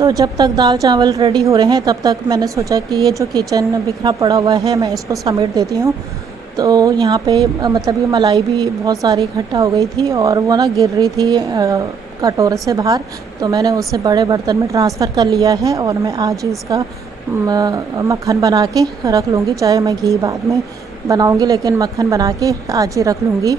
तो जब तक दाल चावल रेडी हो रहे हैं तब तक मैंने सोचा कि ये जो किचन बिखरा पड़ा हुआ है मैं इसको समेट देती हूँ। तो यहाँ पे मतलब ये मलाई भी बहुत सारी इकट्ठा हो गई थी और वो ना गिर रही थी कटोरे से बाहर। तो मैंने उसे बड़े बर्तन में ट्रांसफ़र कर लिया है और मैं आज ही इसका मक्खन बना के रख लूँगी। चाहे मैं घी बाद में बनाऊँगी लेकिन मक्खन बना के आज ही रख लूँगी।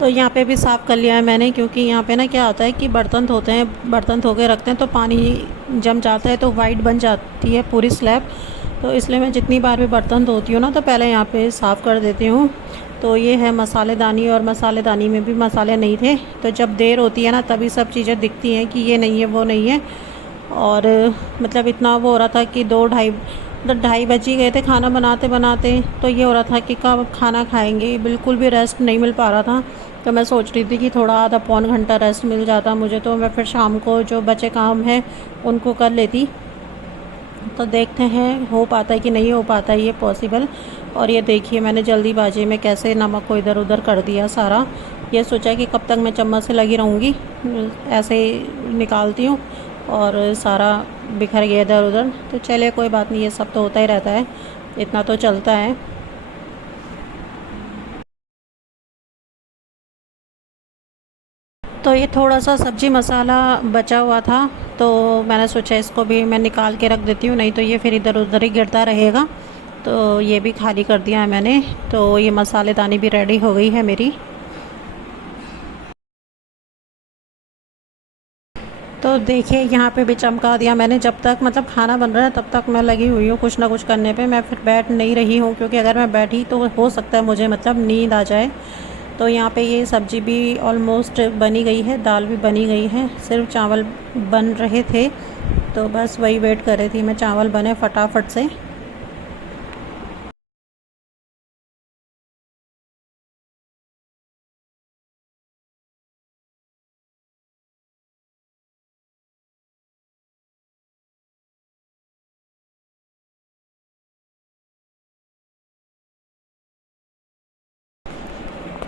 तो यहाँ पे भी साफ़ कर लिया है मैंने, क्योंकि यहाँ पे ना क्या होता है कि बर्तन धोते हैं, बर्तन धो के रखते हैं तो पानी जम जाता है तो वाइट बन जाती है पूरी स्लैब। तो इसलिए मैं जितनी बार भी बर्तन धोती हूँ ना तो पहले यहाँ पे साफ़ कर देती हूँ। तो ये है मसालेदानी, और मसालेदानी में भी मसाले नहीं थे, तो जब देर होती है ना तभी सब चीज़ें दिखती हैं कि ये नहीं है वो नहीं है। और मतलब इतना वो हो रहा था कि 2 ढाई बज ही गए थे खाना बनाते बनाते। तो ये हो रहा था कि कब खाना खाएंगे, बिल्कुल भी रेस्ट नहीं मिल पा रहा था। तो मैं सोच रही थी कि थोड़ा आधा पौन घंटा रेस्ट मिल जाता मुझे तो मैं फिर शाम को जो बचे काम है उनको कर लेती। तो देखते हैं हो पाता है कि नहीं हो पाता है ये पॉसिबल। और ये देखिए मैंने जल्दीबाजी में कैसे नमक को इधर उधर कर दिया सारा। ये सोचा कि कब तक मैं चम्मच से लगी रहूँगी, ऐसे ही निकालती हूँ और सारा बिखर गया इधर उधर। तो चलिए कोई बात नहीं, ये सब तो होता ही रहता है, इतना तो चलता है। तो ये थोड़ा सा सब्ज़ी मसाला बचा हुआ था, तो मैंने सोचा इसको भी मैं निकाल के रख देती हूँ, नहीं तो ये फिर इधर उधर ही गिरता रहेगा। तो ये भी खाली कर दिया है मैंने। तो ये मसालेदानी भी रेडी हो गई है मेरी। तो देखिए यहाँ पे भी चमका दिया मैंने। जब तक मतलब खाना बन रहा है तब तक मैं लगी हुई हूँ कुछ ना कुछ करने पे। मैं फिर बैठ नहीं रही हूँ, क्योंकि अगर मैं बैठी तो हो सकता है मुझे मतलब नींद आ जाए। तो यहाँ पे ये सब्ज़ी भी ऑलमोस्ट बनी गई है, दाल भी बनी गई है, सिर्फ चावल बन रहे थे। तो बस वही वेट कर रही थी मैं, चावल बने फटाफट से।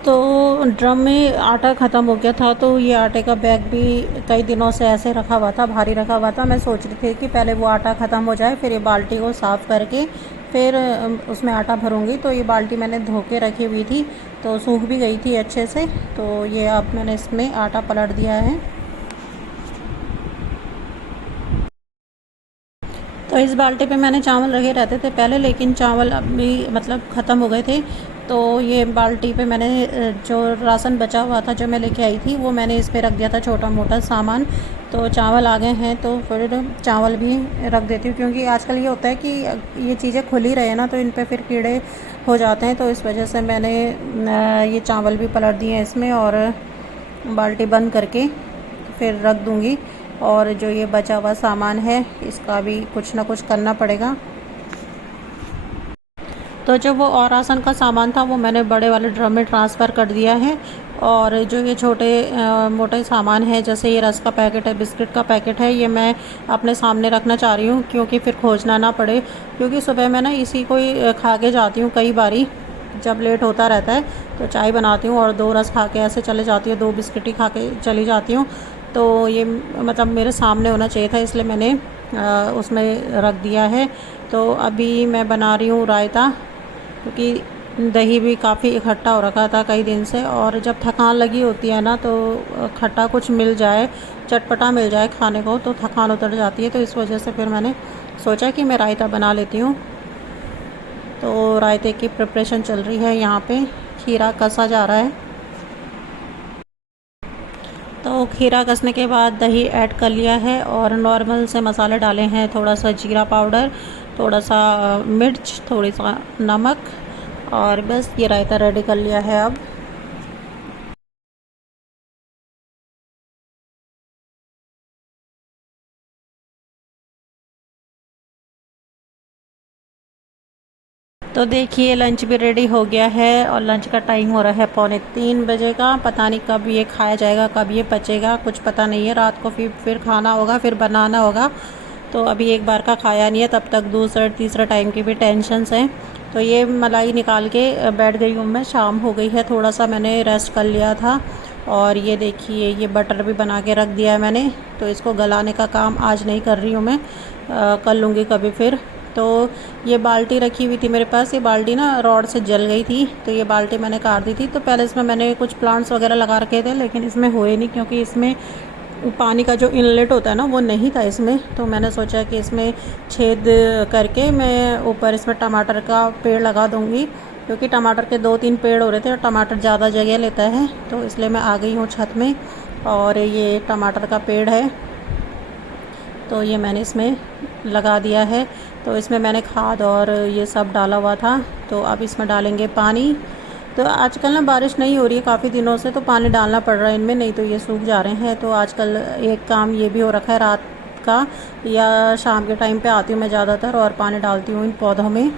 तो ड्रम में आटा ख़त्म हो गया था, तो ये आटे का बैग भी कई दिनों से ऐसे रखा हुआ था, भारी रखा हुआ था। मैं सोच रही थी कि पहले वो आटा ख़त्म हो जाए फिर ये बाल्टी को साफ़ करके फिर उसमें आटा भरूंगी। तो ये बाल्टी मैंने धो के रखी हुई थी, तो सूख भी गई थी अच्छे से। तो ये अब मैंने इसमें आटा पलट दिया है। तो इस बाल्टी पे मैंने चावल रखे रहते थे पहले, लेकिन चावल अभी मतलब ख़त्म हो गए थे। तो ये बाल्टी पे मैंने जो राशन बचा हुआ था जो मैं लेके आई थी वो मैंने इस पे रख दिया था, छोटा मोटा सामान। तो चावल आ गए हैं तो फिर चावल भी रख देती हूँ, क्योंकि आजकल ये होता है कि ये चीज़ें खुली रहे ना तो इन पे फिर कीड़े हो जाते हैं। तो इस वजह से मैंने ये चावल भी पलट दिए हैं इसमें और बाल्टी बंद करके फिर रख दूँगी। और जो ये बचा हुआ सामान है इसका भी कुछ ना कुछ करना पड़ेगा। तो जो वो और राशन का सामान था वो मैंने बड़े वाले ड्रम में ट्रांसफ़र कर दिया है। और जो ये छोटे मोटे सामान है, जैसे ये रस का पैकेट है, बिस्किट का पैकेट है, ये मैं अपने सामने रखना चाह रही हूँ, क्योंकि फिर खोजना ना पड़े। क्योंकि सुबह मैं ना इसी को ही खा के जाती हूँ कई बारी, जब लेट होता रहता है तो चाय बनाती हूँ और 2 रस खा के ऐसे चले जाती हूँ, 2 बिस्किट ही खा के चली जाती हूँ। तो ये मतलब मेरे सामने होना चाहिए था, इसलिए मैंने उसमें रख दिया है। तो अभी मैं बना रही हूँ रायता, क्योंकि दही भी काफ़ी इकट्ठा हो रखा था कई दिन से। और जब थकान लगी होती है ना तो खट्टा कुछ मिल जाए, चटपटा मिल जाए खाने को तो थकान उतर जाती है। तो इस वजह से फिर मैंने सोचा कि मैं रायता बना लेती हूँ। तो रायते की प्रिपरेशन चल रही है यहाँ पे, खीरा कसा जा रहा है। तो खीरा कसने के बाद दही ऐड कर लिया है और नॉर्मल से मसाले डाले हैं, थोड़ा सा जीरा पाउडर, थोड़ा सा मिर्च, थोड़ी सा नमक, और बस ये रायता रेडी कर लिया है अब। तो देखिए लंच भी रेडी हो गया है और लंच का टाइम हो रहा है 2:45 बजे का। पता नहीं कब ये खाया जाएगा, कब ये पचेगा, कुछ पता नहीं है। रात को फिर खाना होगा, फिर बनाना होगा। तो अभी एक बार का खाया नहीं है, तब तक दूसरा तीसरा टाइम की भी टेंशन्स हैं। तो ये मलाई निकाल के बैठ गई हूँ मैं। शाम हो गई है, थोड़ा सा मैंने रेस्ट कर लिया था। और ये देखिए ये बटर भी बना के रख दिया है मैंने। तो इसको गलाने का काम आज नहीं कर रही हूँ मैं, कर लूँगी कभी फिर। तो ये बाल्टी रखी हुई थी मेरे पास, ये बाल्टी ना रॉड से जल गई थी, तो ये बाल्टी मैंने काट दी थी। तो पहले इसमें मैंने कुछ प्लांट्स वगैरह लगा रखे थे, लेकिन इसमें हुए नहीं, क्योंकि इसमें पानी का जो इनलेट होता है ना वो नहीं था इसमें। तो मैंने सोचा कि इसमें छेद करके मैं ऊपर इसमें टमाटर का पेड़ लगा दूँगी, क्योंकि टमाटर के 2-3 पेड़ हो रहे थे और टमाटर ज़्यादा जगह लेता है। तो इसलिए मैं आ गई हूँ छत में, और ये टमाटर का पेड़ है तो ये मैंने इसमें लगा दिया है। तो इसमें मैंने खाद और ये सब डाला हुआ था। तो अब इसमें डालेंगे पानी। तो आजकल ना बारिश नहीं हो रही है काफ़ी दिनों से, तो पानी डालना पड़ रहा है इनमें, नहीं तो ये सूख जा रहे हैं। तो आजकल एक काम ये भी हो रखा है, रात का या शाम के टाइम पे आती हूँ मैं ज़्यादातर और पानी डालती हूँ इन पौधों में।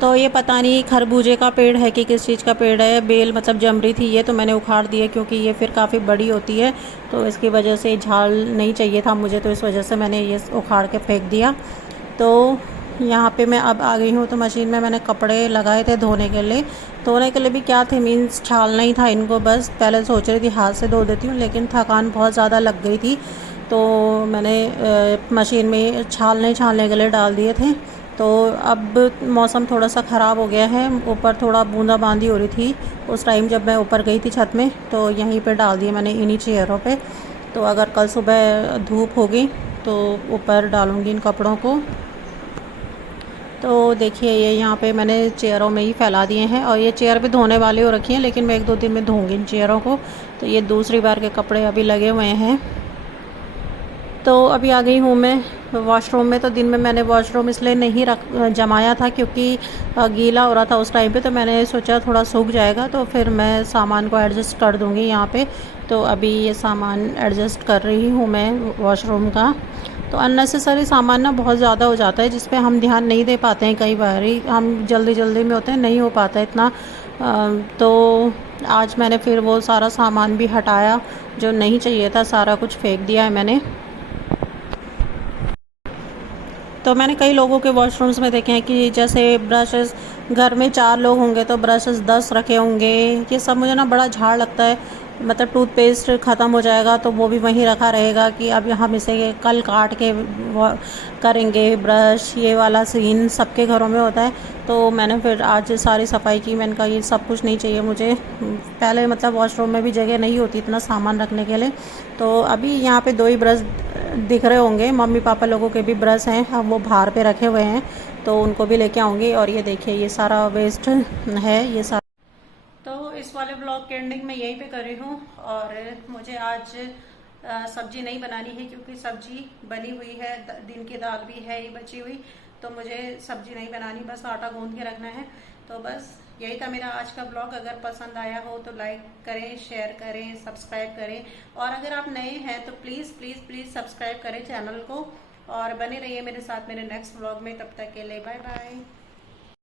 तो ये पता नहीं खरबूजे का पेड़ है कि किस चीज़ का पेड़ है, बेल मतलब जम रही थी ये, तो मैंने उखाड़ दिया, क्योंकि ये फिर काफ़ी बड़ी होती है। तो इसकी वजह से झाड़ नहीं चाहिए था मुझे, तो इस वजह से मैंने ये उखाड़ के फेंक दिया। तो यहाँ पे मैं अब आ गई हूँ। तो मशीन में मैंने कपड़े लगाए थे धोने के लिए। धोने के लिए भी क्या थे, मीन्स छालना ही था इनको बस। पहले सोच रही थी हाथ से धो देती हूँ, लेकिन थकान बहुत ज़्यादा लग गई थी, तो मैंने मशीन में छालने के लिए डाल दिए थे। तो अब मौसम थोड़ा सा ख़राब हो गया है, ऊपर थोड़ा बूंदाबांदी हो रही थी उस टाइम जब मैं ऊपर गई थी छत में, तो यहीं पे डाल दिए मैंने इन्हीं चेयरों पे। तो अगर कल सुबह धूप होगी तो ऊपर डालूँगी इन कपड़ों को। तो देखिए ये यहाँ पे मैंने चेयरों में ही फैला दिए हैं, और ये चेयर भी धोने वाली हो रखी हैं, लेकिन मैं 1-2 दिन में धोऊँगी इन चेयरों को। तो ये दूसरी बार के कपड़े अभी लगे हुए हैं। तो अभी आ गई हूँ मैं वॉशरूम में। तो दिन में मैंने वॉशरूम इसलिए नहीं जमाया था, क्योंकि गीला हो रहा था उस टाइम पे। तो मैंने सोचा थोड़ा सूख जाएगा तो फिर मैं सामान को एडजस्ट कर दूँगी यहाँ पे। तो अभी ये सामान एडजस्ट कर रही हूँ मैं वॉशरूम का। तो अननेसेसरी सामान ना बहुत ज़्यादा हो जाता है, जिस पे हम ध्यान नहीं दे पाते हैं। कई बार ही हम जल्दी जल्दी में होते हैं, नहीं हो पाता इतना। तो आज मैंने फिर वो सारा सामान भी हटाया जो नहीं चाहिए था, सारा कुछ फेंक दिया है मैंने। तो मैंने कई लोगों के वॉशरूम्स में देखे हैं कि जैसे ब्रशेस, घर में 4 लोग होंगे तो ब्रशेस 10 रखे होंगे। ये सब मुझे ना बड़ा झाड़ लगता है। मतलब टूथपेस्ट ख़त्म हो जाएगा तो वो भी वहीं रखा रहेगा कि अब हम इसे कल काट के करेंगे ब्रश। ये वाला सीन सबके घरों में होता है। तो मैंने फिर आज सारी सफाई की। मैंने कहा ये सब कुछ नहीं चाहिए मुझे। पहले मतलब वॉशरूम में भी जगह नहीं होती इतना सामान रखने के लिए। तो अभी यहाँ पे 2 ही ब्रश दिख रहे होंगे, मम्मी पापा लोगों के भी ब्रश हैं, अब वो बाहर पे रखे हुए हैं, तो उनको भी लेके आऊँगी। और ये देखिए ये सारा वेस्ट है ये सारा। तो इस वाले ब्लॉग के एंडिंग में यहीं पे कर रही हूँ। और मुझे आज सब्जी नहीं बनानी है, क्योंकि सब्जी बनी हुई है, दिन की दाल भी है ही बची हुई। तो मुझे सब्जी नहीं बनानी, बस आटा गूंद के रखना है। तो बस यही था मेरा आज का ब्लॉग। अगर पसंद आया हो तो लाइक करें, शेयर करें, सब्सक्राइब करें। और अगर आप नए हैं तो प्लीज़ प्लीज़ प्लीज़ सब्सक्राइब करें चैनल को, और बने रहिए मेरे साथ मेरे नेक्स्ट ब्लॉग में। तब तक के लिए बाय बाय।